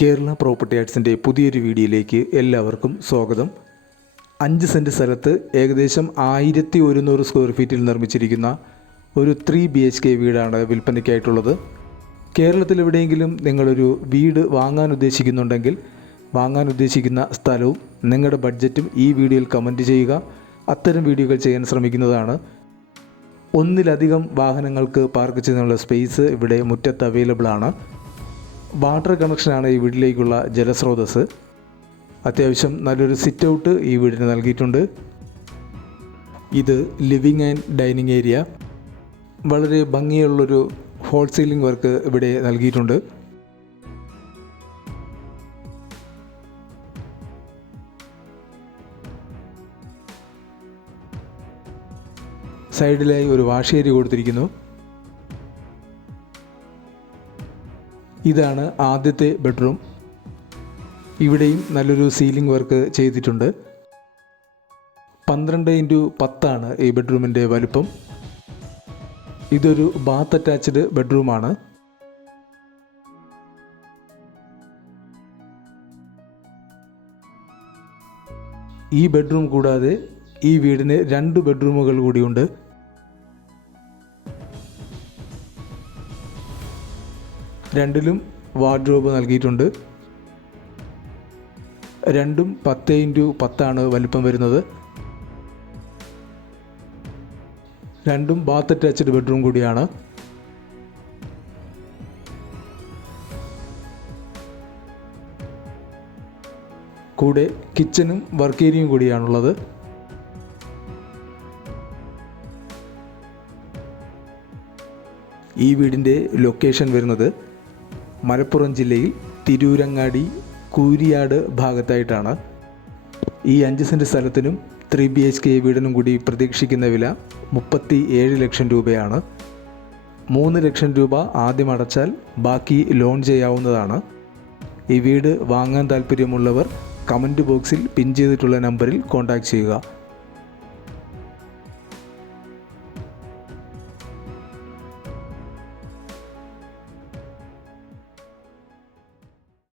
Kerala property ആർട്സിന്റെ പുതിയൊരു വീഡിയോയിലേക്ക് എല്ലാവർക്കും സ്വാഗതം. അഞ്ച് സെന്റ് സ്ഥലത്ത് ഏകദേശം ആയിരത്തി ഒരുന്നൂറ് സ്ക്വയർ ഫീറ്റിൽ നിർമ്മിച്ചിരിക്കുന്ന ഒരു ത്രീ ബി എച്ച് കെ വീടാണ് വിൽപ്പനയ്ക്കായിട്ടുള്ളത്. കേരളത്തിൽ എവിടെയെങ്കിലും നിങ്ങളൊരു വീട് വാങ്ങാൻ ഉദ്ദേശിക്കുന്നുണ്ടെങ്കിൽ വാങ്ങാൻ ഉദ്ദേശിക്കുന്ന സ്ഥലവും നിങ്ങളുടെ ബഡ്ജറ്റും ഈ വീഡിയോയിൽ കമന്റ് ചെയ്യുക. അത്തരം വീഡിയോകൾ ചെയ്യാൻ ശ്രമിക്കുന്നതാണ്. ഒന്നിലധികം വാഹനങ്ങൾക്ക് പാർക്ക് ചെയ്യുന്നതിനുള്ള സ്പേസ് ഇവിടെ മുറ്റത്ത് അവൈലബിൾ ആണ് വാട്ടർ കണക്ഷനാണ് ഈ വീട്ടിലേക്കുള്ള ജലസ്രോതസ് അത്യാവശ്യം നല്ലൊരു സിറ്റ് ഔട്ട് ഈ വീടിന് നൽകിയിട്ടുണ്ട്. ഇത് ലിവിങ് ആൻഡ് ഡൈനിങ് ഏരിയ. വളരെ ഭംഗിയുള്ളൊരു ഹോൾ സീലിംഗ് വർക്ക് ഇവിടെ നൽകിയിട്ടുണ്ട്. സൈഡിലായി ഒരു വാഷേരി കൊടുത്തിരിക്കുന്നു. ഇതാണ് ആദ്യത്തെ ബെഡ്റൂം. ഇവിടെയും നല്ലൊരു സീലിംഗ് വർക്ക് ചെയ്തിട്ടുണ്ട്. പന്ത്രണ്ട് ഇന്റു പത്താണ് ഈ ബെഡ്റൂമിന്റെ വലുപ്പം. ഇതൊരു ബാത്ത് അറ്റാച്ച്ഡ് ബെഡ്റൂമാണ്. ഈ ബെഡ്റൂം കൂടാതെ ഈ വീടിന് രണ്ട് ബെഡ്റൂമുകൾ കൂടിയുണ്ട്. രണ്ടിലും വാർഡ്രോബ് നൽകിയിട്ടുണ്ട്. രണ്ടും പത്ത് ഇന്റു പത്താണ് വലിപ്പം വരുന്നത്. രണ്ടും ബാത്ത് അറ്റാച്ച്ഡ് ബെഡ്റൂം കൂടിയാണ്. കൂടെ കിച്ചനും വർക്ക് ഏരിയയും കൂടിയാണുള്ളത്. ഈ വീടിന്റെ ലൊക്കേഷൻ വരുന്നത് മലപ്പുറം ജില്ലയിൽ തിരൂരങ്ങാടി കൂരിയാട് ഭാഗത്തായിട്ടാണ്. ഈ അഞ്ച് സെന്റ് സ്ഥലത്തിനും ത്രീ ബി എച്ച് കെ വീടിനും കൂടി പ്രതീക്ഷിക്കുന്ന വില മുപ്പത്തി ഏഴ് ലക്ഷം രൂപയാണ്. മൂന്ന് ലക്ഷം രൂപ ആദ്യം അടച്ചാൽ ബാക്കി ലോൺ ചെയ്യാവുന്നതാണ്. ഈ വീട് വാങ്ങാൻ താല്പര്യമുള്ളവർ കമന്റ് ബോക്സിൽ പിൻ ചെയ്തിട്ടുള്ള നമ്പറിൽ കോൺടാക്റ്റ് ചെയ്യുക.